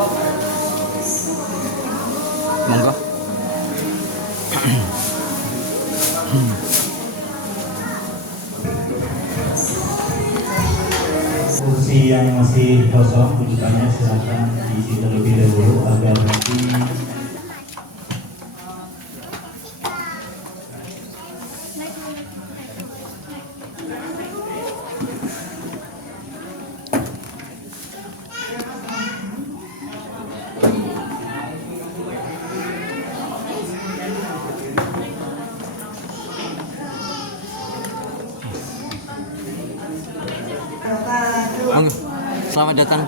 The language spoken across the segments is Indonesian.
Monggo. Kursi yang masih kosong rujukannya silakan diisi terlebih dahulu agar nanti Monggo. Selamat datang.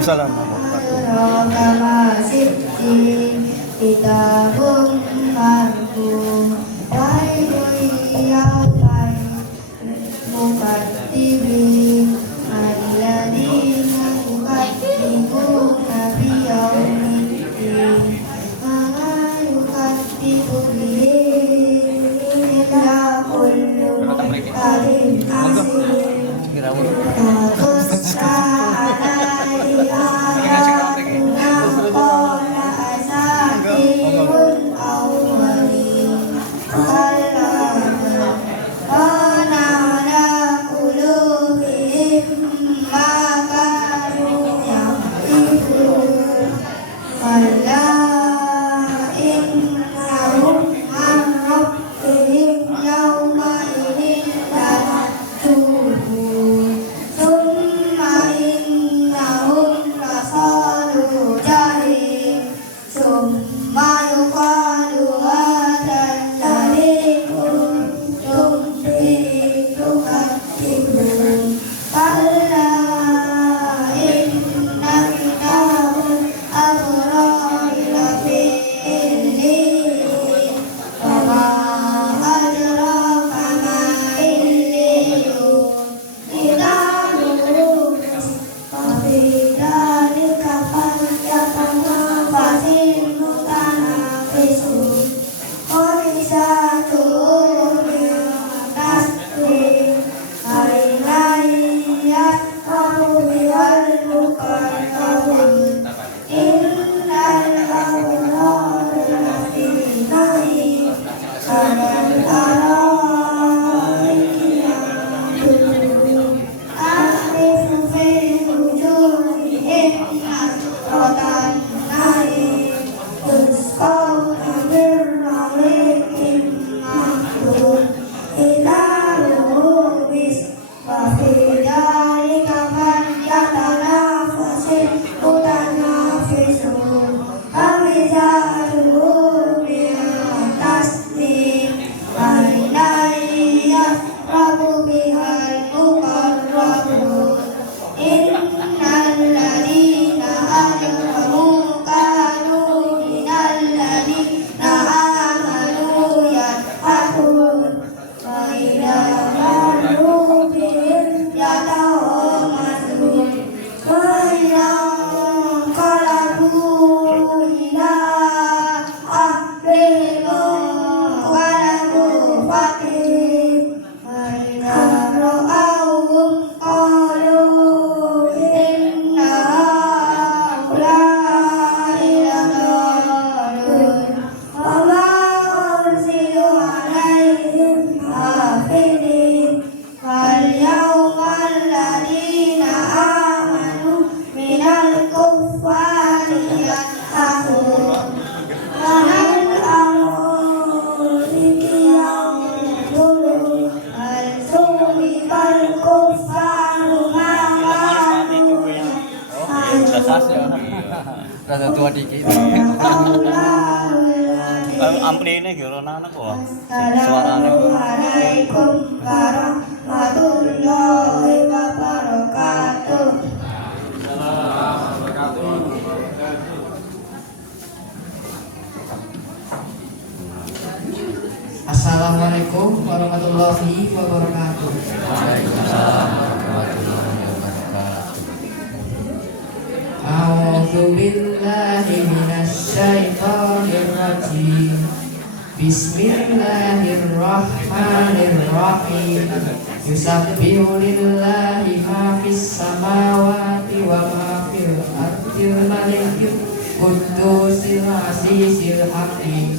Waalaikumsalam. sas ya. Rada tua dikit. Ampline ge ora anak kok. Suarane. Assalamualaikum warahmatullahi wabarakatuh. Assalamualaikum warahmatullahi wabarakatuh. A'udzu billahi minasy syaithanir rajim. Bismillahirrahmanirrahim. Yusabbihu lillahi ma fis samawati wa ma fil ardil malikil qudusil azizil hakim.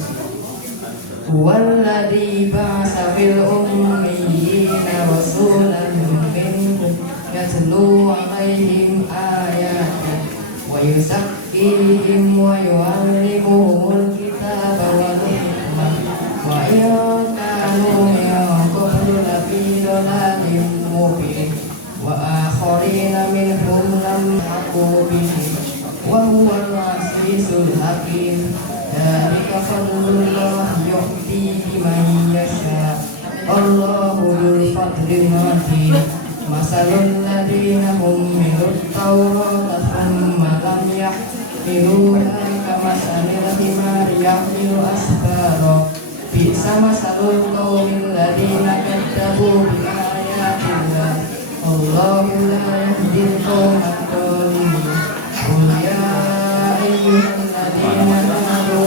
Huwallazi ba'atsa fil ummiyina rasulan minhum yatlu 'alaihim ayatihi wa yuzakkihim wa yu'allimuhumul kitaba wal hikmah wa in kanu min qablu lafi dhalalin mubin wa akharina minhum lam yaqu bihi wa huwal 'azizul hakim. Dzalika fadlullah yu'tihi man yasha. Allahu dzul fadlil 'azim. Masalul ladzina hummilut tawrata tsumma lam yahmiluha kamasalil himari yahmilu asfara. Bi'sa masalul qaumil ladzina kadzdzabu bi ayatillah. Allahu la yahdil qaumadh dhalimin. Qul ya ayyuhalladzina amanu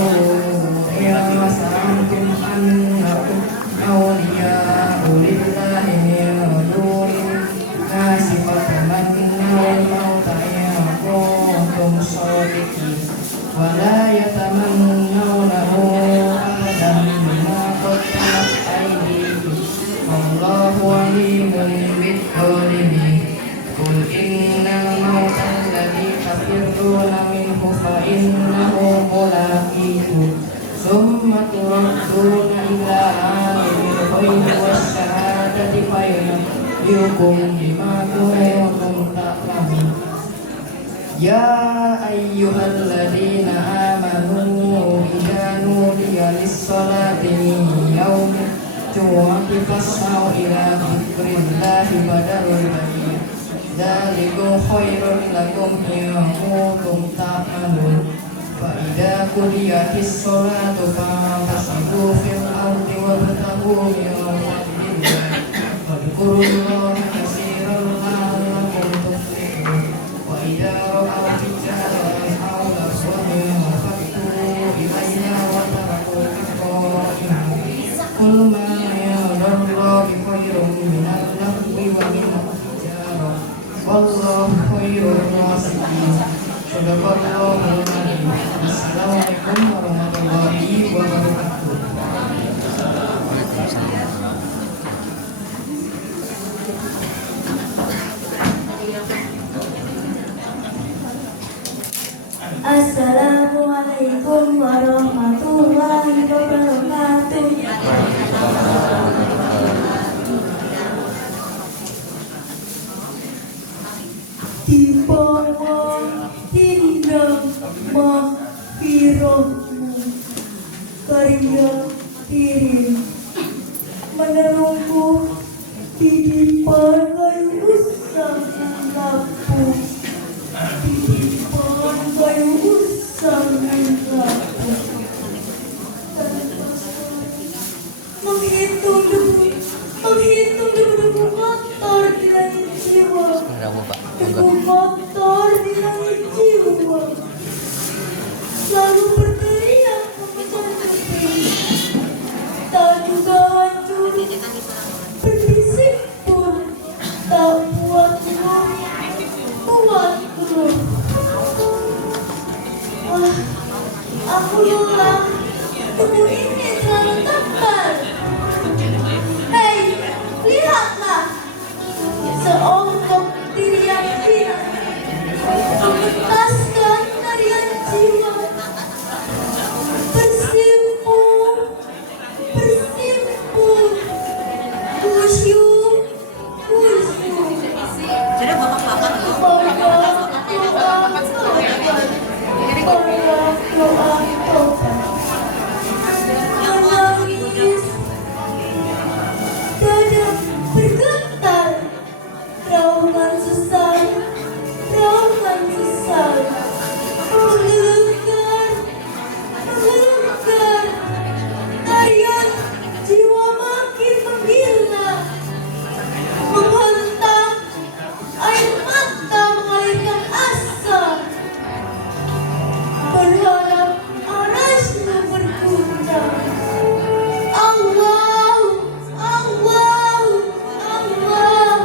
in zaa'amtum annakum awliya'u lillahi min dunin nasi fatamannawul mauta in kuntum shadiqin wa la yatamannawnahu abadan bima qaddamat aydihim wallahu alimun bidzalimin. Qul innal mauta alladzi tafirruna minhu fa innahu mulaqikum summa turadduna ila alimil ghaibi wasyahadati fa yunabbi'ukum bima kuntum ta'lamun. Ya ayyuhalladzina amanu idza nudiya lis-salati min yaumil jumu'ati fas'au ila dzikrillahi badal bayyih. Dzalikum khairun lakum in kuntum ta'lamun. Fa idza qudiyatis sholatu fantasiru fil ardi wabtaghu min fadlillah wadhkurullaha katsiran la'allakum tuflihun. Wa idza ra'aw tijaratan aw lahwan faddu ilayha wa tarakuka qa'iman. Qul ma ya'lamu khairun minal lahwi wa minat tijarah. Wallahu khairur raziqin. Shadaqallahul adzim. Assalamualaikum warahmatullahi wabarakatuh. Assalamualaikum warahmatullahi wabarakatuh. Di bawah hingga mahfirahmu karya diri menunggu di depan kayu usaha lampu di depan kayu usaha lampu menghitung debu kotor di langit jiwa. Debu kotor di langit jiwa selalu berteriak memecah benih. Tak juga hancur berbisik pun tak buat geluh. Wah, aku lelah. Debu ini terlalu tebal. Hei, lihatlah. Seonggok tirian hina mengentaskan tarian jiwa. Bersimpul, kusyuk. Jadi bapak-bapak tuh. Tolak doa tobat. Menangis, dada bergetar, raungan sesal, menggelegar, tarian jiwa makin menggila, menghentak, air mata mengalirkan asa, berharap arasnya berguncang. Allah, Allah, Allah.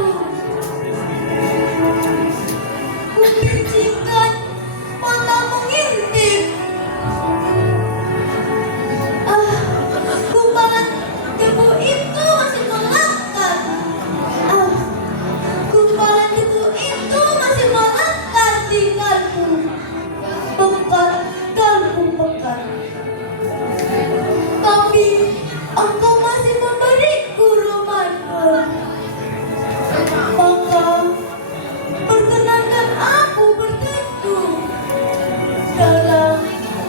Kubincikan mata mengintip. Gumpalan debu itu masih melekat. Gumpalan debu itu masih melekat di kalbu. Pekat, kalbu pekat. Tapi engkau masih memberiku Ramadan. Maka perkenankan aku berteduh dalam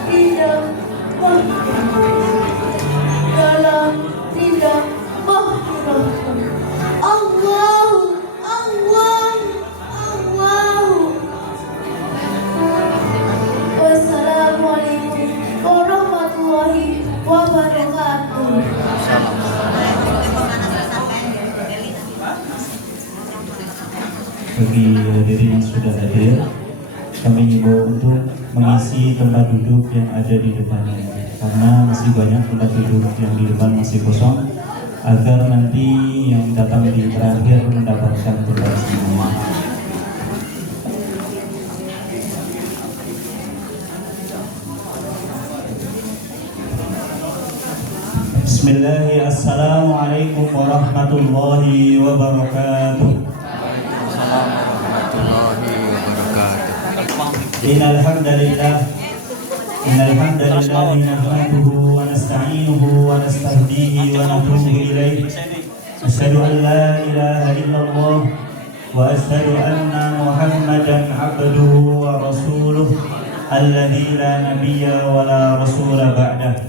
rindang mahfirah, dalam rindang mahfirah. Allah, Allah, Allah. Wassalamualaikum warahmatullahi wabarakatuh. Bagi hadirin yang sudah hadir, kami himbau untuk mengisi tempat duduk yang ada di depannya, karena masih banyak tempat duduk yang di depan masih kosong, agar nanti yang datang di terakhir mendapatkan tempat semua. Bismillahirrahmanirrahim. Assalamualaikum warahmatullahi wabarakatuh. Innal hamdalillah nahmaduhu wa nasta'inuhu wa nastahdihi wa natubu ilayh. Asyhadu an la ilaha illallah wa asyhadu anna Muhammadan abduhu wa rasuluh alladzi la nabiyya wa la rasula ba'dah.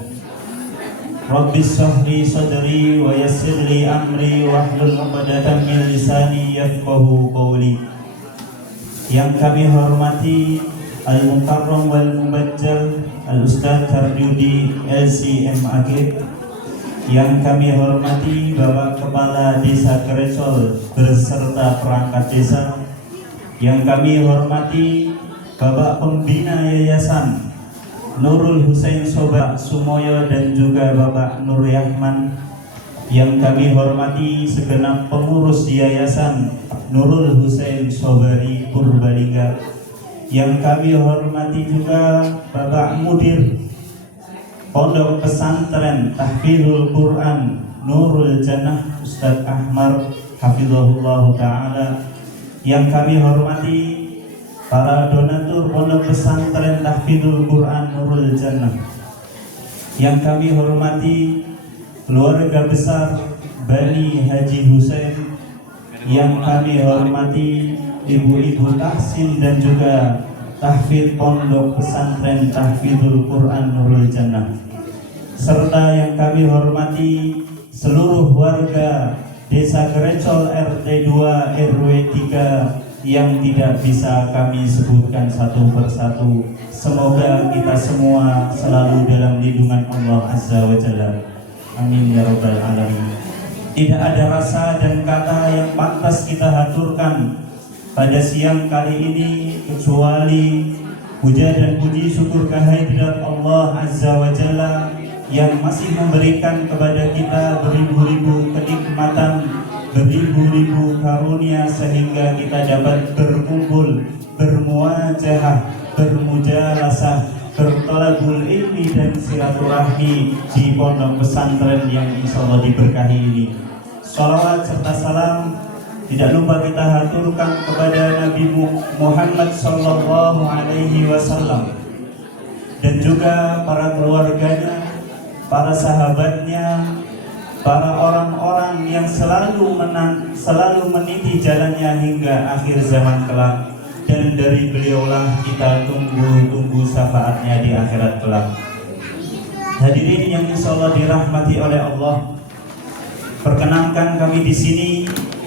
Rabbi shrah li sadri wa yassir li amri wahlul 'uqdatam min lisani yafqahu qawli. Yang kami hormati Al-Mukarram wal Mubajjal Al-Ustaz Tarjudi LCMAG, yang kami hormati Bapak Kepala Desa Kerecol beserta perangkat desa, yang kami hormati Bapak Pembina Yayasan Nurul Husain Sobat Sumoyo dan juga Bapak Nur Yahman, yang kami hormati segenap pengurus Yayasan Nurul Husain Sobari Purbalingga, yang kami hormati juga Bapak Mudir Pondok Pesantren Tahfidzul Quran Nurul Jannah Ustadz Ahmar Hafizahullah Ta'ala, yang kami hormati para donatur Pondok Pesantren Tahfidzul Quran Nurul Jannah, yang kami hormati keluarga besar Bani Haji Husain, yang kami hormati ibu-ibu tahsin dan juga tahfidz Pondok Pesantren Tahfidzul Quran Nurul Jannah, serta yang kami hormati seluruh warga Desa Kerecol RT 2 RW 3 yang tidak bisa kami sebutkan satu persatu. Semoga kita semua selalu dalam lindungan Allah Azza wa Jalla. Amin ya rabbal alamin. Tidak ada rasa dan kata yang pantas kita haturkan pada siang kali ini kecuali puja dan puji syukur kehadirat Allah Azza wa Jalla yang masih memberikan kepada kita beribu-ribu kenikmatan, beribu-ribu karunia, sehingga kita dapat berkumpul, bermuajahah, bermujalasah, bertolabul ilmi dan silaturahmi di pondok pesantren yang insya Allah diberkahi ini. Salawat serta salam tidak lupa kita haturkan kepada Nabi Muhammad Sallallahu Alaihi Wasallam dan juga para keluarganya, para sahabatnya, para orang-orang yang selalu meniti jalannya hingga akhir zaman kelak. dan dari beliaulah kita tunggu syafaatnya di akhirat kelak. Hadirin yang insya Allah dirahmati oleh Allah, perkenankan kami di sini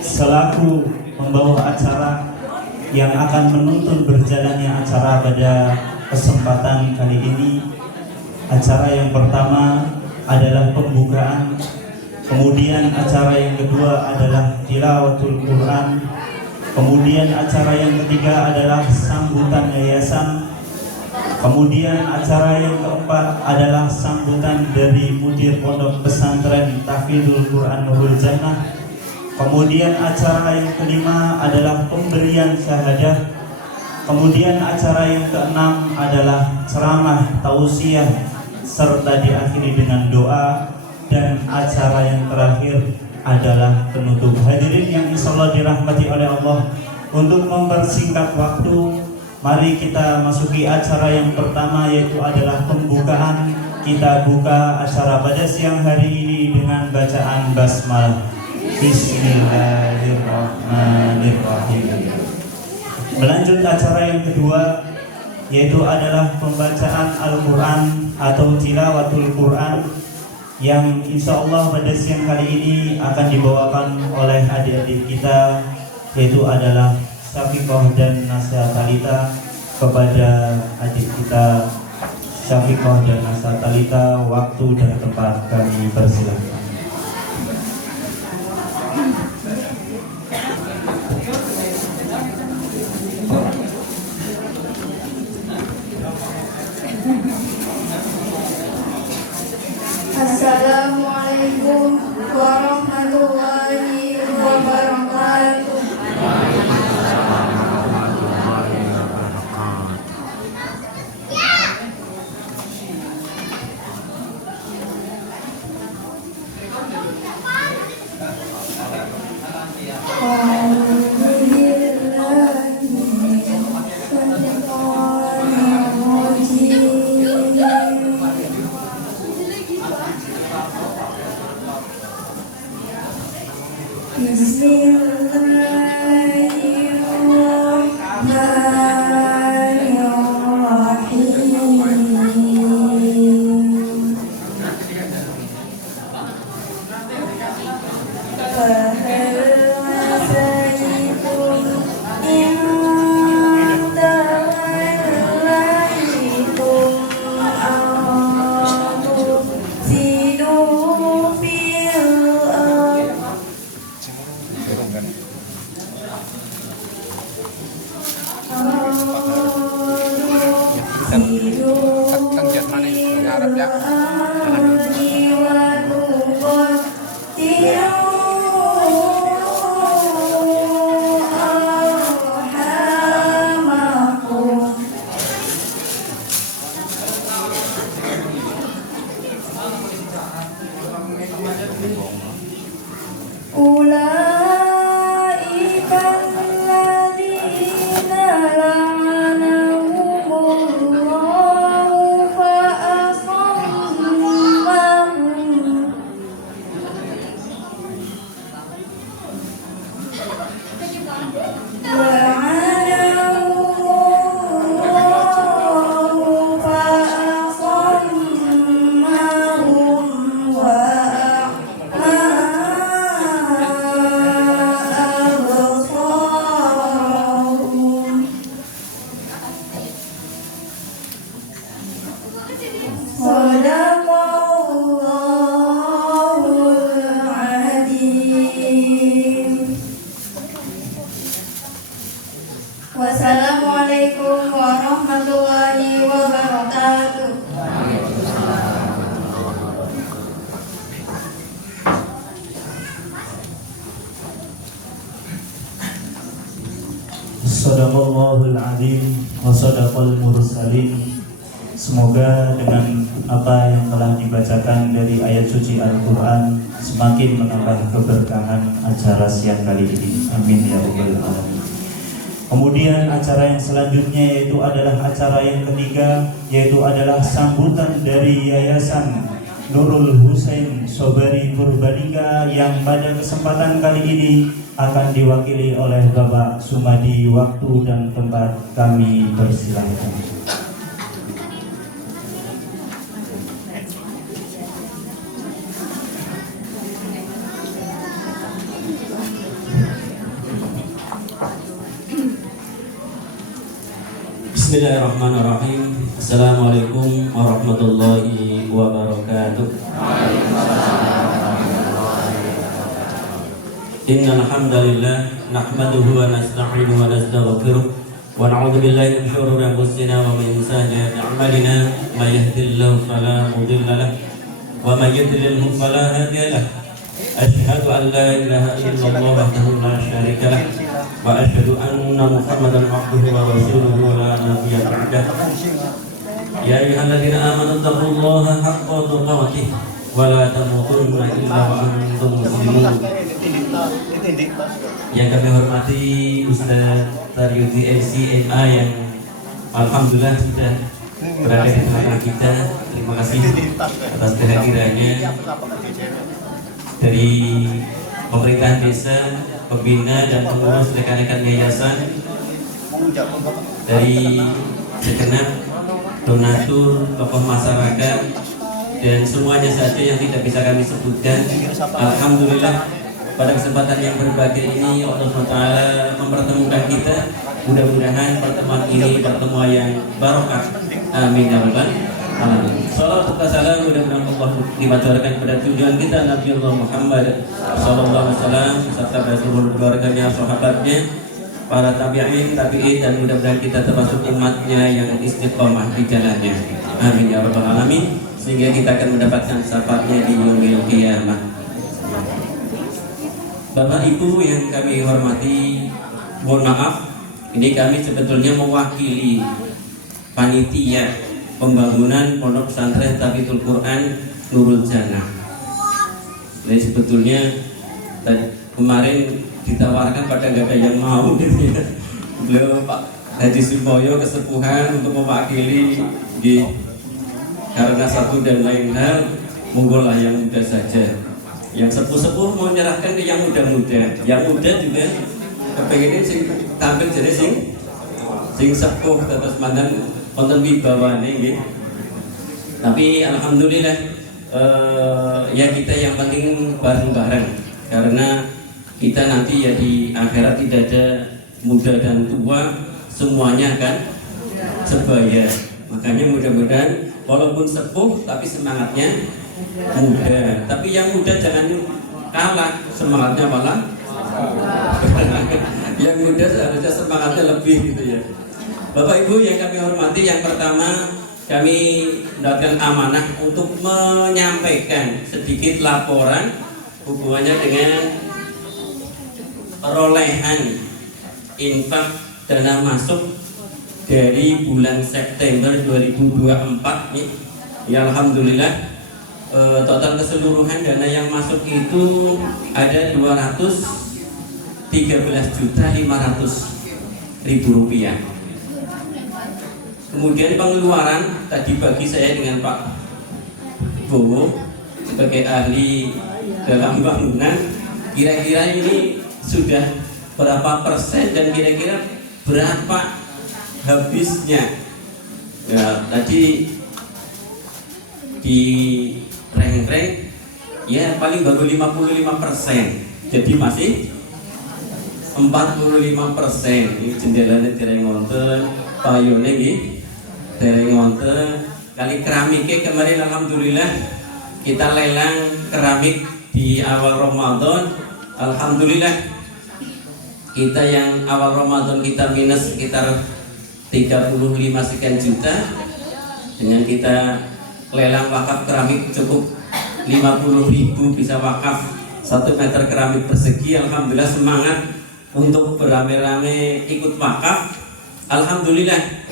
selaku membawa acara yang akan menuntun berjalannya acara pada kesempatan kali ini. Acara yang pertama adalah pembukaan, kemudian acara yang kedua adalah tilawatul Quran, kemudian acara yang ketiga adalah sambutan yayasan, kemudian acara yang keempat adalah sambutan dari mudir pondok pesantren Tahfidzul Quran Nurul Jannah, kemudian acara yang kelima adalah pemberian syahadah, kemudian acara yang keenam adalah ceramah tausiah serta diakhiri dengan doa, dan acara yang terakhir adalah penutup. Hadirin yang insyaallah dirahmati oleh Allah, untuk mempersingkat waktu, mari kita masuki acara yang pertama, yaitu adalah pembukaan. Kita buka acara pada siang hari ini dengan bacaan basmalah. Bismillahirrahmanirrahim. Melanjut acara yang kedua, yaitu adalah pembacaan Al-Quran atau tilawatul Quran, yang insya Allah pada siang kali ini akan dibawakan oleh adik-adik kita, yaitu adalah Syafiqah dan Nasihat Talita. Kepada adik kita Syafiqah dan Nasihat Talita, waktu dan tempat kami persilakan. Assalamualaikum warahmatullahi wabarakatuh. Wassalamualaikum warahmatullahi wabarakatuh. Sadaqallahul azim wa sadaqal mursalin. Semoga dengan apa yang telah dibacakan dari ayat suci Al-Quran semakin menambah keberkahan acara siang kali ini. Amin ya rabbal alamin. Kemudian acara yang selanjutnya yaitu adalah acara yang ketiga, yaitu adalah sambutan dari Yayasan Nurul Husain Sobari Purbalingga, yang pada kesempatan kali ini akan diwakili oleh Bapak Sumadi. Waktu dan tempat kami persilahkan. Bismillahirrahmanirrahim. Assalamualaikum warahmatullahi wabarakatuh. Innal hamdalillah nahmaduhu wa nasta'inuhu wa nastaghfiruh wa na'udzu billahi min shururi anfusina wa min sayyiati a'malina may yahdihillahu fala mudilla lahu wa may yudlilhu fala hadiya lahu. Asyhadu an la ilaha illallah wahdahu la syarika lahu wa asyhadu anna Muhammadan abduhu wa rasuluhu la nabiyya ba'dahu. Ya ayyuhalladzina amanu taqullaha haqqa tuqatih wa la tamutunna illa wa antum muslimun. Yang kami hormati Ustaz Taryudi MCMA yang alhamdulillah sudah berada di tengah kita. Terima kasih atas kehadirannya. Dari pemerintahan desa, pembina dan pengurus rekan-rekan yayasan, dari segenap donatur, tokoh masyarakat, dan semuanya saja yang tidak bisa kami sebutkan. Alhamdulillah pada kesempatan yang berbahagia ini Allah SWT mempertemukan kita. Mudah-mudahan pertemuan ini pertemuan yang barokah. Amin ya rabbal alamin. Salawat dan salam mudah-mudahan Allah dimaturkan kepada tujuan kita Nabi Allah Muhammad sallallahu alaihi wasallam serta seluruh keluarganya, sahabatnya, para tabi'in, tabi'in, dan mudah-mudahan kita termasuk umatnya yang istiqomah di jalannya. Amin ya rabbal alamin. Sehingga kita akan mendapatkan syafaatnya di yaumil qiyamah. Bapak Ibu yang kami hormati, mohon maaf, ini kami sebetulnya mewakili panitia pembangunan Pondok Pesantren Tahfidzul Quran Nurul Jannah. Jadi sebetulnya kemarin ditawarkan pada nggak ada yang mau gitu ya. Beliau Pak Haji Sumoyo kesepuhan untuk mewakili di karena satu dan lain hal, monggo lah yang muda saja. Yang sepuh-sepuh mau menyerahkan ke yang muda-muda. Yang muda juga kepengen sing tampil jadi sing sepuh terus mandan wonten wibawane nggih. Tapi alhamdulillah ya kita yang penting bareng-bareng, karena kita nanti ya di akhirat tidak ada muda dan tua, semuanya kan sebaya. Makanya mudah-mudahan walaupun sepuh tapi semangatnya muda. Tapi yang muda jangan kalah, semangatnya malah yang muda seharusnya semangatnya lebih gitu ya. Bapak Ibu yang kami hormati, yang pertama kami mendapatkan amanah untuk menyampaikan sedikit laporan hubungannya dengan perolehan infak dana masuk dari bulan September 2024 nih. Ya alhamdulillah total keseluruhan dana yang masuk itu ada 213.500.000 rupiah. Kemudian pengeluaran tadi pagi saya dengan Pak Bowo sebagai ahli dalam bangunan, kira-kira ini sudah berapa persen dan kira-kira berapa habisnya. Ya, tadi di reng-reng ya paling baru 55%, jadi masih 45%. Ini jendelanya dereng wonten, payone nggih dereng wonten. Kali keramiknya kemarin alhamdulillah kita lelang keramik di awal Ramadan. Alhamdulillah kita yang awal Ramadan kita minus sekitar 35 sekian juta, dengan kita lelang wakaf keramik cukup 50.000 bisa wakaf 1 meter keramik persegi. Alhamdulillah semangat untuk beramai-ramai ikut wakaf. Alhamdulillah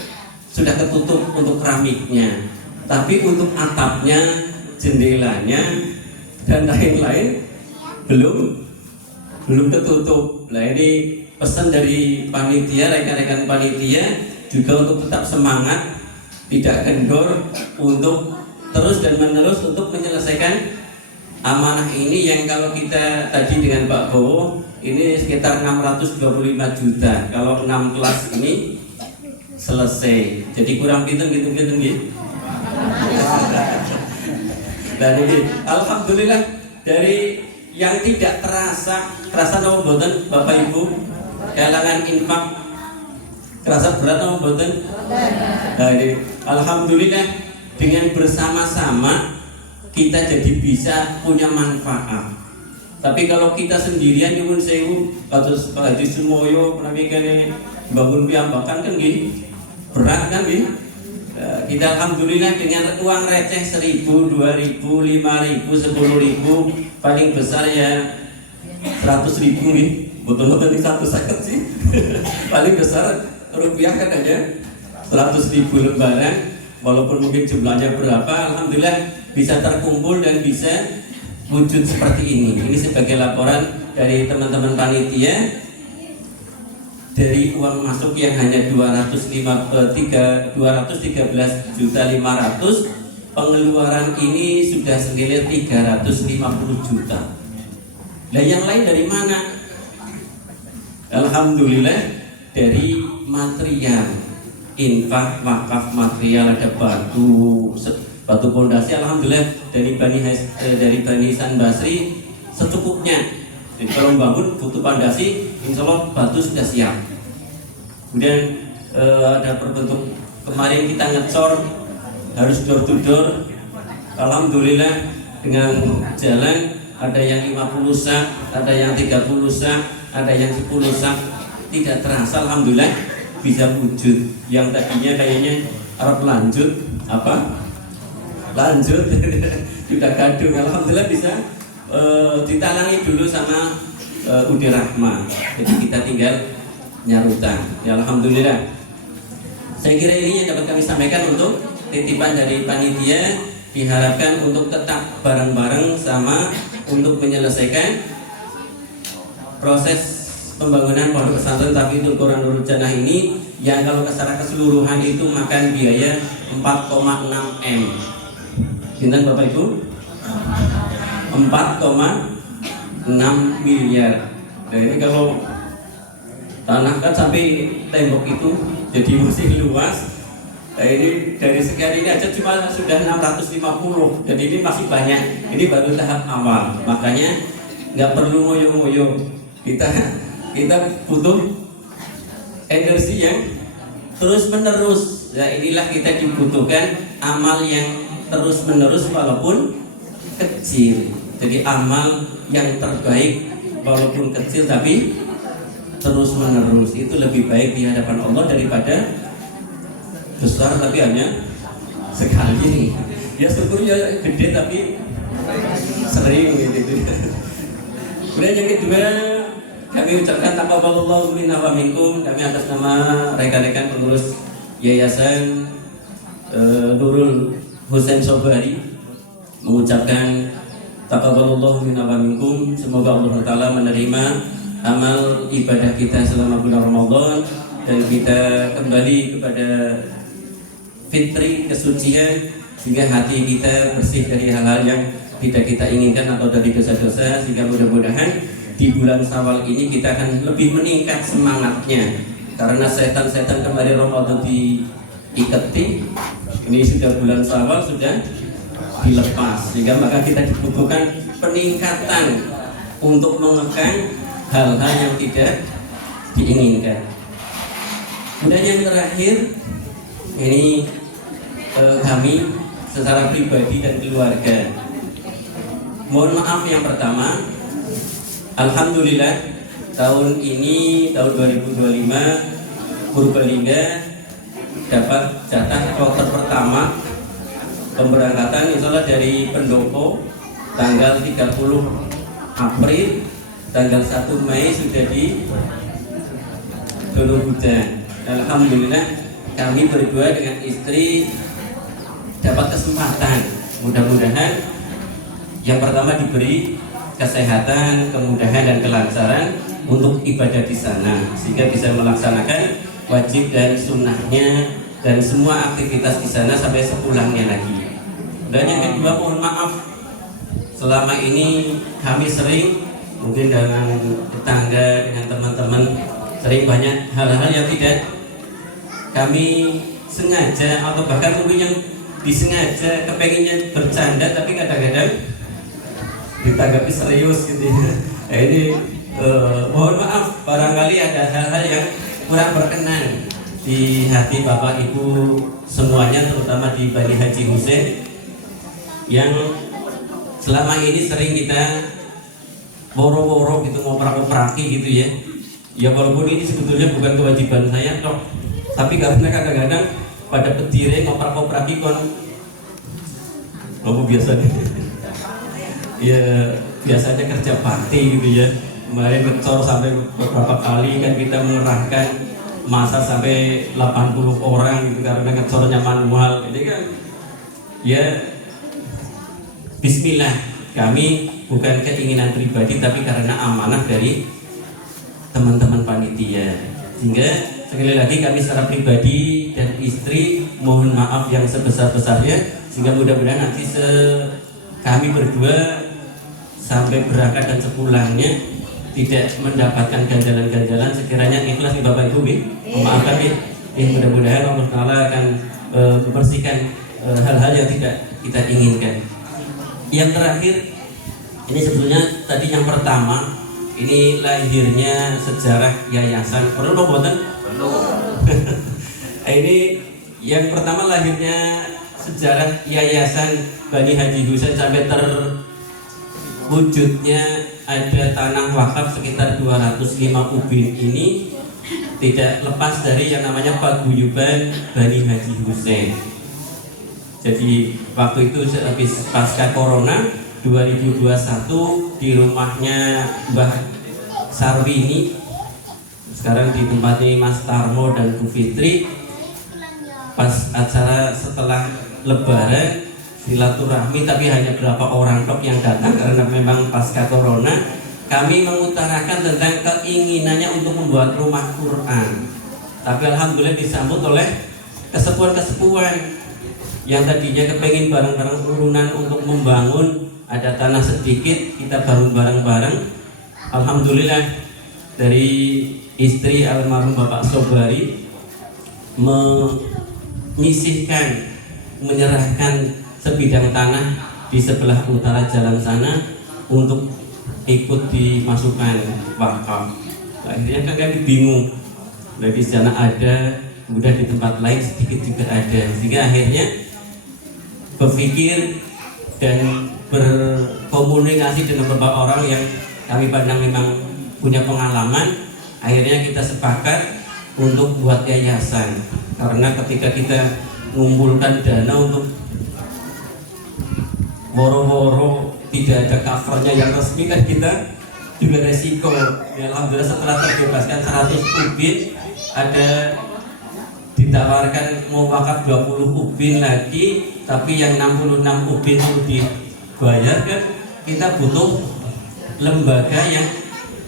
sudah ketutup untuk keramiknya, tapi untuk atapnya, jendelanya dan lain-lain belum ketutup. Nah ini pesan dari panitia, rekan-rekan panitia juga untuk tetap semangat, tidak kendor untuk terus dan menerus untuk menyelesaikan amanah ini yang kalau kita tadi dengan Pak Bowo ini sekitar 625 juta kalau 6 kelas ini selesai. Jadi kurang gitu gitu gitu. Dan ini alhamdulillah dari yang tidak terasa nama boten Bapak Ibu kalangan infak terasa berat nama boten. Nah, ini alhamdulillah dengan bersama-sama kita jadi bisa punya manfaat. Tapi kalau kita sendirian nyuwun sewu kados Pak Haji Sumoyo menawi kene bangun piyambakan kan nggih berat kan nggih. Kita alhamdulillah dengan uang receh 1.000, 2.000, 5.000, 10.000 paling besar ya 100.000 nih. Betul-betul di 1 second sih. Paling besar rupiah kan aja 100.000 lembaran walaupun mungkin jumlahnya berapa, alhamdulillah bisa terkumpul dan bisa wujud seperti ini. Ini sebagai laporan dari teman-teman panitia. Dari uang masuk yang hanya 213.500.000, pengeluaran ini sudah senilai 350 juta. Nah, yang lain dari mana? Alhamdulillah dari material infak, wakaf material, ada batu pondasi, alhamdulillah dari Bani Hasan Basri secukupnya. Jadi kalau bangun butuh pondasi, insya Allah batu sudah siap. Kemudian ada berbentuk kemarin kita ngecor harus door to door. Alhamdulillah dengan jalan ada yang 50 sak, ada yang 30 sak, ada yang 10 sak. Tidak terasa alhamdulillah bisa wujud. Yang tadinya kayaknya harap lanjut lanjut sudah kadung, alhamdulillah bisa ditalangi dulu sama Udi Rahma. Jadi kita tinggal nyarutan. Ya alhamdulillah. Saya kira ini yang dapat kami sampaikan untuk titipan dari panitia. Diharapkan untuk tetap bareng-bareng sama untuk menyelesaikan proses pembangunan pondok pesantren Tafidul Quran Nurul Jannah ini yang kalau secara keseluruhan itu makan biaya 4,6 M. Pinten Bapak Ibu? 4,6 miliar. Nah ini kalau tanah kan sampai tembok itu jadi masih luas. Nah ini dari sekian ini aja cuma sudah 650. Jadi ini masih banyak. Ini baru tahap awal. Makanya nggak perlu ngoyo-ngoyo. Kita butuh energi yang terus menerus. Nah inilah kita dibutuhkan amal yang terus menerus walaupun kecil. Jadi amal yang terbaik walaupun kecil tapi terus menerus itu lebih baik di hadapan Allah daripada besar tapi hanya sekali. Ya syukur ya gede tapi sering gitu. Kemudian yang kedua kami ucapkan taqabbalallahu minna wa minkum. Kami atas nama rekan-rekan pengurus Yayasan Nurul Husain Sobari mengucapkan taqabbalallahu minna wa minkum. Semoga Allah Ta'ala menerima amal ibadah kita selama bulan Ramadan dan kita kembali kepada fitri kesucian sehingga hati kita bersih dari hal-hal yang tidak kita inginkan atau dari dosa-dosa, sehingga mudah-mudahan di bulan Syawal ini kita akan lebih meningkat semangatnya karena setan-setan kemarin Ramadan diiketi, ini sudah bulan Syawal sudah dilepas, sehingga maka kita dibutuhkan peningkatan untuk mengekang hal-hal yang tidak diinginkan. Kemudian yang terakhir ini kami secara pribadi dan keluarga mohon maaf yang pertama. Alhamdulillah tahun ini tahun 2025 Purbalingga dapat jatah kloter pertama pemberangkatan insya Allah dari pendopo tanggal 30 April, tanggal 1 Mei sudah di Donohudan. Alhamdulillah kami berdua dengan istri dapat kesempatan, mudah-mudahan yang pertama diberi kesehatan, kemudahan dan kelancaran untuk ibadah di sana sehingga bisa melaksanakan wajib dan sunnahnya dan semua aktivitas di sana sampai sepulangnya lagi. Dan yang kedua mohon maaf selama ini kami sering mungkin dengan tetangga, dengan teman-teman sering banyak hal-hal yang tidak kami sengaja atau bahkan mungkin yang disengaja kepenginnya bercanda tapi kadang-kadang ditanggapi serius gitu ya. Nah, ini mohon maaf barangkali ada hal-hal yang kurang berkenan di hati Bapak Ibu semuanya, terutama di Bani Haji Hussein yang selama ini sering kita woro-woro gitu, ngoprak-ngopraki gitu ya. Ya walaupun ini sebetulnya bukan kewajiban saya dok, tapi karena kadang-kadang pada pedire ngoprak-ngopraki kon biasanya ya biasanya kerja bakti gitu ya. Kemarin ngecor sampai beberapa kali kan kita mengerahkan masa sampai 80 orang gitu karena ngecornya manual. Ini kan ya bismillah, kami bukan keinginan pribadi tapi karena amanah dari teman-teman panitia. Sehingga sekali lagi kami secara pribadi dan istri mohon maaf yang sebesar-besarnya, sehingga mudah-mudahan nanti kami berdua sampai berangkat dan sepulangnya tidak mendapatkan ganjalan-ganjalan. Sekiranya ikhlas nih Bapak Ibu, memaafkan nih. Mudah-mudahan Allah Ta'ala akan membersihkan hal-hal yang tidak kita inginkan. Yang terakhir, ini sebetulnya tadi yang pertama, ini lahirnya sejarah yayasan. Perlu dong buatan? Perlu. Ini yang pertama lahirnya sejarah yayasan Bani Haji Hussein sampai terwujudnya ada tanah wakaf sekitar 205 ubin ini tidak lepas dari yang namanya paguyuban Bani Haji Hussein. Jadi waktu itu habis pasca corona 2021 di rumahnya Mbah Sarwini, sekarang ditempati Mas Tarmo dan Bu Fitri, pas acara setelah Lebaran silaturahmi, tapi hanya berapa orang tok yang datang karena memang pasca corona. Kami mengutarakan tentang keinginannya untuk membuat rumah Quran, tapi alhamdulillah disambut oleh kesepuan-kesepuan yang tadinya kepengen bareng-bareng urunan untuk membangun, ada tanah sedikit kita bangun bareng-bareng. Alhamdulillah dari istri almarhum Bapak Sobari menyerahkan sebidang tanah di sebelah utara jalan sana untuk ikut dimasukkan wakaf. Akhirnya kan kami bingung, dari sana ada, kemudian di tempat lain sedikit juga ada, sehingga akhirnya berpikir dan berkomunikasi dengan beberapa orang yang kami pandang memang punya pengalaman. Akhirnya kita sepakat untuk buat yayasan, karena ketika kita mengumpulkan dana untuk woro-woro tidak ada covernya yang resmi kan kita juga resiko. Ya, alhamdulillah setelah terbebaskan 100 ubin, ada ditawarkan mau wakaf 20 ubin lagi, tapi yang 66 ubin itu dibayar kan, kita butuh lembaga yang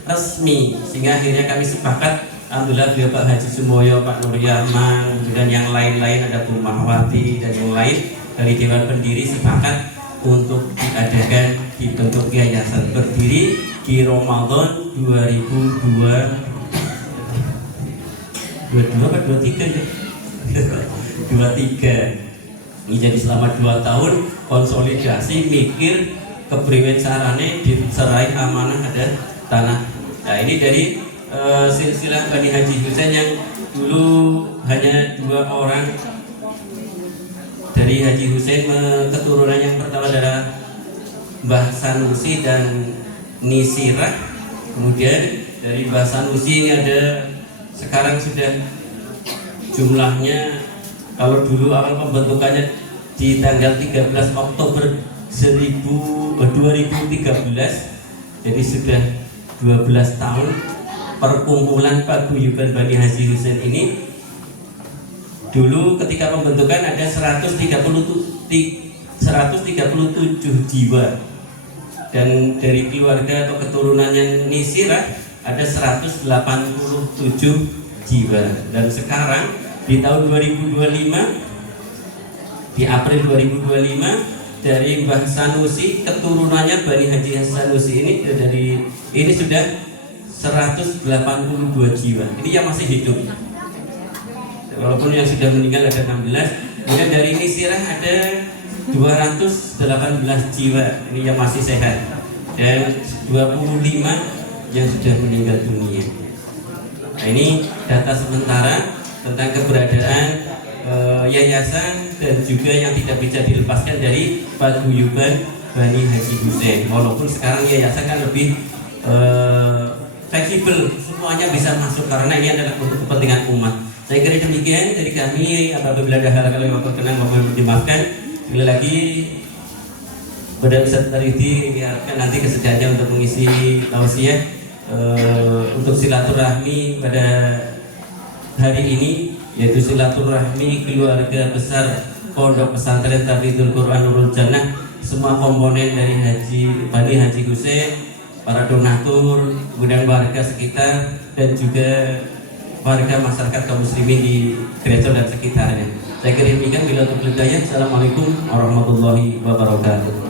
resmi. Sehingga akhirnya kami sepakat, alhamdulillah beliau Pak Haji Sumoyo, Pak Nur Yaman, dan yang lain-lain, ada Bu Mahwati dan yang lain dari Dewan Pendiri sepakat untuk diadakan dibentuk yayasan, berdiri di Ramadan 23. Ini jadi selama 2 tahun konsolidasi, mikir kepriwe carane diserai amanah ada tanah. Nah ini dari silsilah Bani Haji Hussein yang dulu hanya 2 orang dari Haji Hussein. Keturunan yang pertama adalah Mbah Sanusi dan Nisirah. Kemudian dari Mbah Sanusi ini ada sekarang sudah jumlahnya, kalau dulu awal pembentukannya di tanggal 13 Oktober 2013, jadi sudah 12 tahun perkumpulan paguyuban Bani Haji Hussein ini. Dulu ketika pembentukan ada 137 jiwa, dan dari keluarga atau keturunannya Nisirah ada 187 jiwa. Dan sekarang di tahun 2025, di April 2025, dari Mbah Sanusi, keturunannya Bani Haji Sanusi ini sudah 182 jiwa. Ini yang masih hidup. Walaupun yang sudah meninggal ada 16. Kemudian dari Nisirah ada 218 jiwa. Ini yang masih sehat. Dan 25 yang sudah meninggal dunia. Nah, ini data sementara tentang keberadaan yayasan dan juga yang tidak bisa dilepaskan dari paguyuban Bani Haji Hussein. Walaupun sekarang yayasan kan lebih fleksibel, semuanya bisa masuk karena ini adalah untuk kepentingan umat. Saya kira demikian dari kami. Apabila ada hal-hal yang berkenan mohon dimaafkan. Sekali lagi pada Ustaz Taridi diharapkan nanti kesediaannya untuk mengisi tausiah untuk silaturahmi pada hari ini, yaitu silaturahmi keluarga besar Pondok Pesantren Tahfidzul Quran Nurul Jannah, semua komponen dari Bani Haji Hussein, para donatur, kemudian warga sekitar dan juga warga masyarakat kaum muslimin di gereja dan sekitarnya. Saya kira demikian, bila untuk hidayah. Assalamualaikum warahmatullahi wabarakatuh.